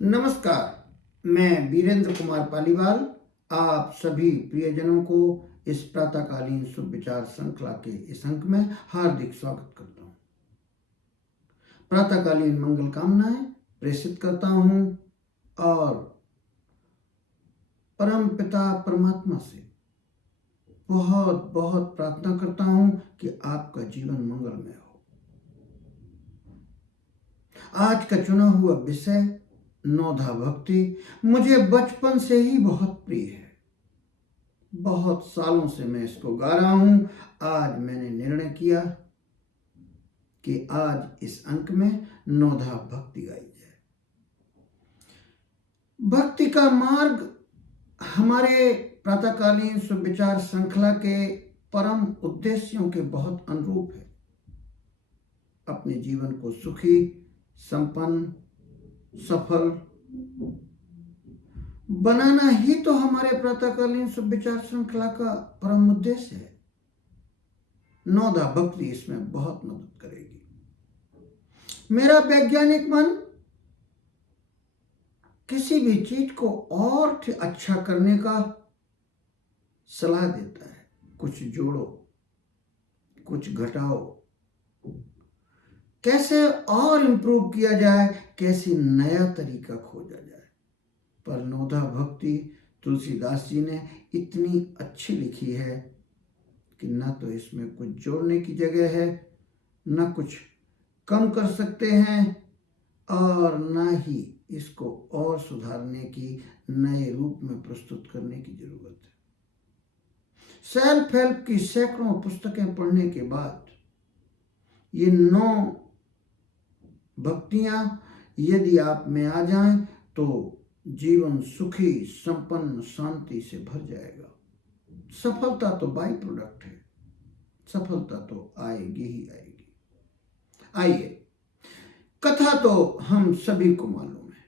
नमस्कार। मैं वीरेंद्र कुमार पालीवाल आप सभी प्रियजनों को इस प्रातःकालीन शुभ विचार श्रृंखला के इस अंक में हार्दिक स्वागत करता हूँ। प्रातःकालीन मंगल कामनाएं प्रेषित करता हूँ और परम पिता परमात्मा से बहुत बहुत प्रार्थना करता हूँ कि आपका जीवन मंगलमय हो। आज का चुना हुआ विषय नौधा भक्ति मुझे बचपन से ही बहुत प्रिय है। बहुत सालों से मैं इसको गा रहा हूं। आज मैंने निर्णय किया कि आज इस अंक में नौधा भक्ति गाई जाए। भक्ति का मार्ग हमारे प्रातःकालीन सुविचार श्रृंखला के परम उद्देश्यों के बहुत अनुरूप है। अपने जीवन को सुखी, संपन्न, सफल बनाना ही तो हमारे प्रातःकालीन सुविचार श्रृंखला का परम उद्देश्य है। नौधा भक्ति इसमें बहुत मदद करेगी। मेरा वैज्ञानिक मन किसी भी चीज को और अच्छा करने का सलाह देता है। कुछ जोड़ो, कुछ घटाओ, कैसे और इंप्रूव किया जाए, कैसे नया तरीका खोजा जाए। पर नौधा भक्ति तुलसीदास जी ने इतनी अच्छी लिखी है कि ना तो इसमें कुछ जोड़ने की जगह है, ना कुछ कम कर सकते हैं और ना ही इसको और सुधारने की, नए रूप में प्रस्तुत करने की जरूरत है। सेल्फ हेल्प की सैकड़ों पुस्तकें पढ़ने के बाद ये 9 भक्तियां यदि आप में आ जाएं तो जीवन सुखी, संपन्न, शांति से भर जाएगा। सफलता तो बाई प्रोडक्ट है, सफलता तो आएगी ही आएगी। आइए, कथा तो हम सभी को मालूम है।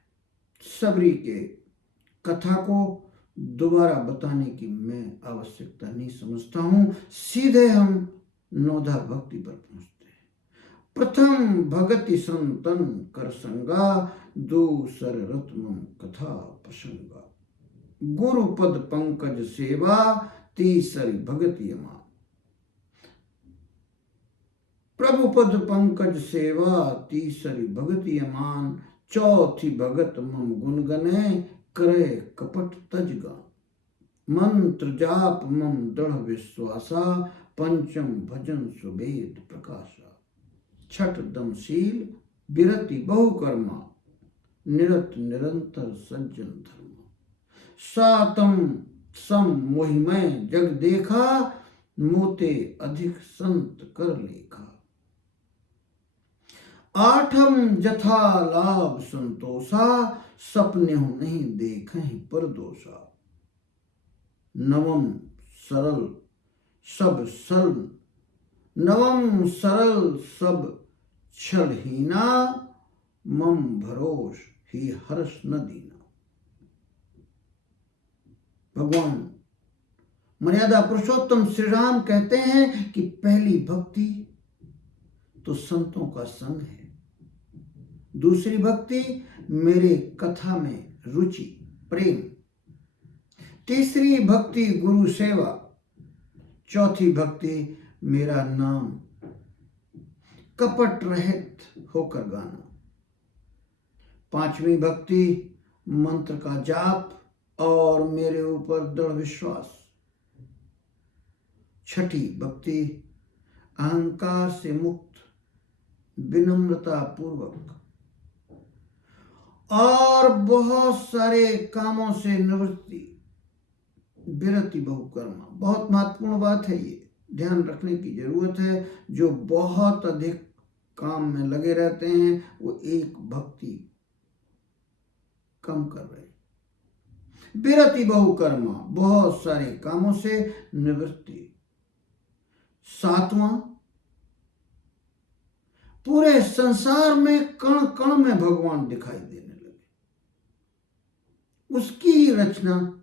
सबरी के कथा को दोबारा बताने की मैं आवश्यकता नहीं समझता हूं। सीधे हम नौधा भक्ति पर पहुंचते हैं। प्रथम भगति संतन कर संगा, दूसर रत्नम कथा प्रसंगा। गुरु पद पंकज सेवा, तीसरी भगति अमान। प्रभु पद पंकज सेवा, तीसरी भगति अमान। चौथी भगत मम गुण गने, करे कपट तजगा। मंत्र जाप मम दृढ़ विश्वासा, पंचम भजन सुवेद प्रकाशा। छठ दमशील विरति बहुकर्मा, निरत निरंतर सज्जन धर्म। सातम सम मोहिमय जग देखा, मोते अधिक संत कर लेखा। आठम जथा लाभ संतोषा, सपने नहीं देखें परदोषा। नवम सरल सब सल, नवम सरल सब छलहीना, मम भरोस ही हर्ष न दीना। भगवान मर्यादा पुरुषोत्तम श्री राम कहते हैं कि पहली भक्ति तो संतों का संग है, दूसरी भक्ति मेरे कथा में रुचि प्रेम, तीसरी भक्ति गुरु सेवा, चौथी भक्ति मेरा नाम कपट रहित होकर गाना, पांचवी भक्ति मंत्र का जाप और मेरे ऊपर दृढ़ विश्वास, छठी भक्ति अहंकार से मुक्त, विनम्रता पूर्वक और बहुत सारे कामों से निवृत्ति, विरति बहुकर्मा। बहुत महत्वपूर्ण बात है, ये ध्यान रखने की जरूरत है। जो बहुत अधिक काम में लगे रहते हैं वो एक भक्ति कम कर रहे हैं। विरति बहुकर्मा, बहुत सारे कामों से निवृत्ति। सातवां, पूरे संसार में कण कण में भगवान दिखाई देने लगे, उसकी ही रचना।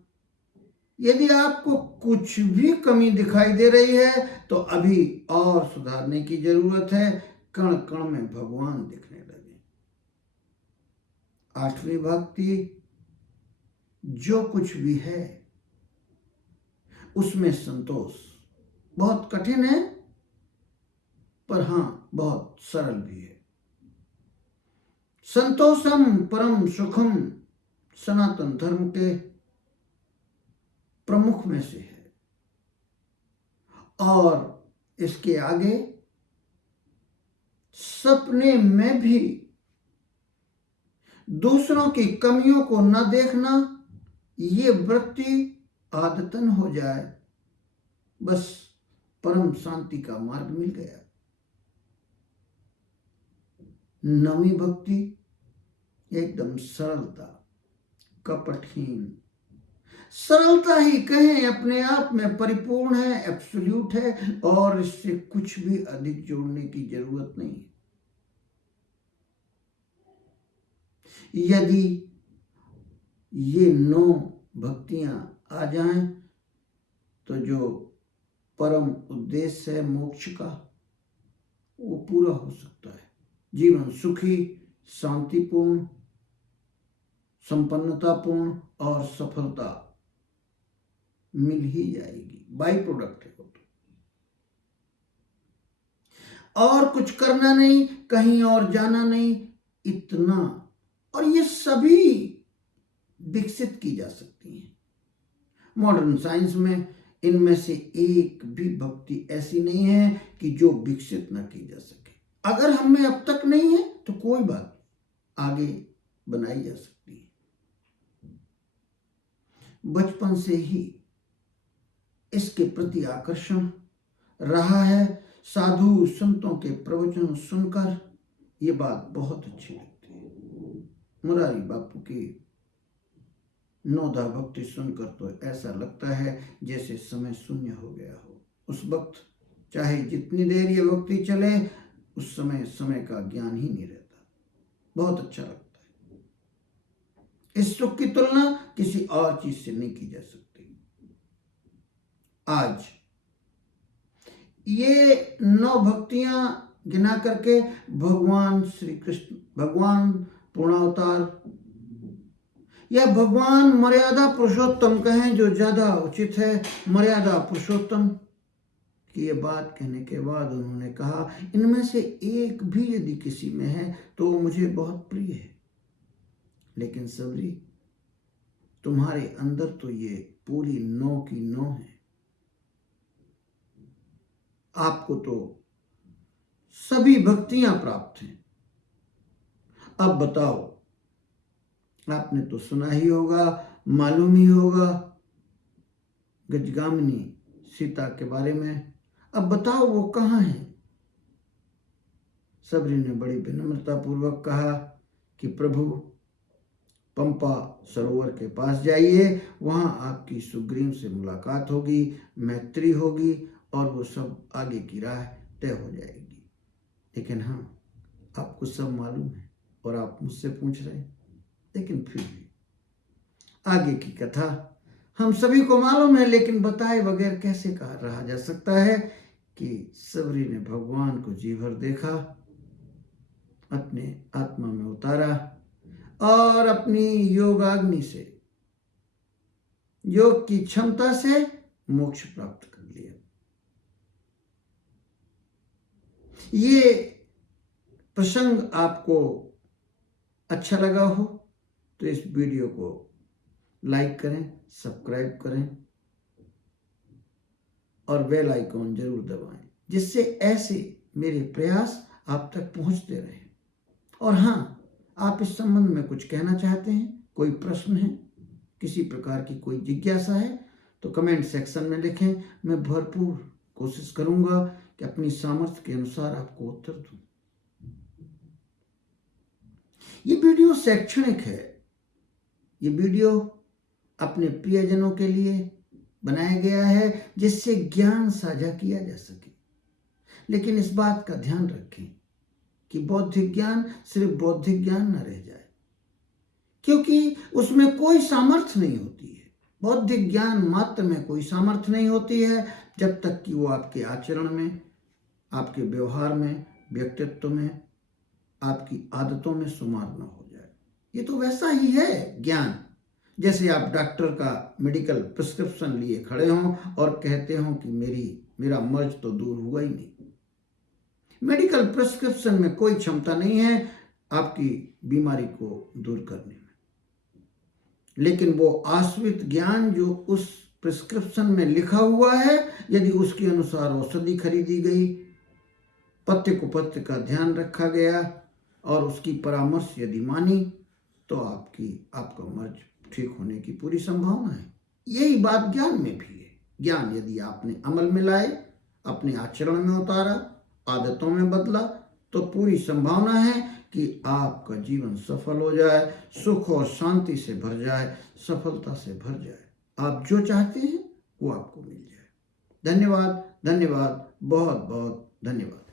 यदि आपको कुछ भी कमी दिखाई दे रही है तो अभी और सुधारने की जरूरत है। कण कण में भगवान दिखने लगे। 8वीं भक्ति जो कुछ भी है उसमें संतोष। बहुत कठिन है पर हाँ बहुत सरल भी है। संतोषम परम सुखम सनातन धर्म के प्रमुख में से है। और इसके आगे सपने में भी दूसरों की कमियों को न देखना, ये वृत्ति आदतन हो जाए, बस परम शांति का मार्ग मिल गया। 9वीं भक्ति एकदम सरलता, कपटहीन, सरलता ही कहें अपने आप में परिपूर्ण है, एब्सोल्यूट है, और इससे कुछ भी अधिक जोड़ने की जरूरत नहीं। यदि ये 9 भक्तियां आ जाएं तो जो परम उद्देश्य है मोक्ष का वो पूरा हो सकता है। जीवन सुखी, शांतिपूर्ण, संपन्नतापूर्ण और सफलता मिल ही जाएगी। बाई प्रोडक्ट है वो तो। और कुछ करना नहीं, कहीं और जाना नहीं, इतना। और ये सभी विकसित की जा सकती हैं। मॉडर्न साइंस में इनमें से एक भी भक्ति ऐसी नहीं है कि जो विकसित ना की जा सके। अगर हमें अब तक नहीं है तो कोई बात, आगे बनाई जा सकती है। बचपन से ही इसके प्रति आकर्षण रहा है। साधु संतों के प्रवचन सुनकर ये बात बहुत अच्छी लगती है। मुरारी बापू की 9दा भक्ति सुनकर तो ऐसा लगता है जैसे समय शून्य हो गया हो। उस वक्त चाहे जितनी देर ये भक्ति चले, उस समय का ज्ञान ही नहीं रहता। बहुत अच्छा लगता है। इस सुख की तुलना किसी और चीज से नहीं की जा सकती। आज ये 9 भक्तियां गिना करके भगवान श्री कृष्ण, भगवान पूर्णावतार या भगवान मर्यादा पुरुषोत्तम कहें जो ज्यादा उचित है, मर्यादा पुरुषोत्तम की ये बात कहने के बाद उन्होंने कहा, इनमें से एक भी यदि किसी में है तो वो मुझे बहुत प्रिय है। लेकिन सबरी, तुम्हारे अंदर तो ये पूरी 9 की 9 है। आपको तो सभी भक्तियां प्राप्त हैं। अब बताओ, आपने तो सुना ही होगा, मालूम ही होगा गजगामिनी सीता के बारे में। अब बताओ वो कहाँ है? सबरी ने बड़ी विनम्रता पूर्वक कहा कि प्रभु, पंपा सरोवर के पास जाइए, वहां आपकी सुग्रीव से मुलाकात होगी, मैत्री होगी और वो सब आगे की राह तय हो जाएगी। लेकिन हाँ, आपको सब मालूम है और आप मुझसे पूछ रहे हैं, लेकिन फिर भी आगे की कथा हम सभी को मालूम है, लेकिन बताए बगैर कैसे कहा रहा जा सकता है कि सबरी ने भगवान को जी भर देखा, अपने आत्मा में उतारा और अपनी योगाग्नि से, योग की क्षमता से मोक्ष प्राप्त कर लिया। ये प्रसंग आपको अच्छा लगा हो तो इस वीडियो को लाइक करें, सब्सक्राइब करें और बेल आइकॉन जरूर दबाएं, जिससे ऐसे मेरे प्रयास आप तक पहुंचते रहें। और हाँ, आप इस संबंध में कुछ कहना चाहते हैं, कोई प्रश्न है, किसी प्रकार की कोई जिज्ञासा है तो कमेंट सेक्शन में लिखें। मैं भरपूर कोशिश करूंगा कि अपनी सामर्थ्य के अनुसार आपको उत्तर दूं। ये वीडियो शैक्षणिक है। ये वीडियो अपने प्रियजनों के लिए बनाया गया है जिससे ज्ञान साझा किया जा सके। लेकिन इस बात का ध्यान रखें कि बौद्धिक ज्ञान सिर्फ बौद्धिक ज्ञान न रह जाए, क्योंकि उसमें कोई सामर्थ्य नहीं होती है। बौद्धिक ज्ञान मात्र में कोई सामर्थ्य नहीं होती है जब तक कि वो आपके आचरण में, आपके व्यवहार में, व्यक्तित्व में, आपकी आदतों में शुमार न हो जाए। ये तो वैसा ही है ज्ञान, जैसे आप डॉक्टर का मेडिकल प्रिस्क्रिप्शन लिए खड़े हों और कहते हो कि मेरा मर्ज तो दूर हुआ ही नहीं। मेडिकल प्रिस्क्रिप्शन में कोई क्षमता नहीं है आपकी बीमारी को दूर करने में, लेकिन वो आश्रित ज्ञान जो उस प्रिस्क्रिप्शन में लिखा हुआ है, यदि उसके अनुसार औषधि खरीदी गई, पथ्य कुपथ्य का ध्यान रखा गया और उसकी परामर्श यदि मानी, तो आपका मर्ज ठीक होने की पूरी संभावना है। यही बात ज्ञान में भी है। ज्ञान यदि आपने अमल में लाए, अपने आचरण में उतारा, आदतों में बदला, तो पूरी संभावना है कि आपका जीवन सफल हो जाए, सुख और शांति से भर जाए, सफलता से भर जाए। आप जो चाहते हैं वो आपको मिल जाए। धन्यवाद, धन्यवाद, बहुत बहुत धन्यवाद।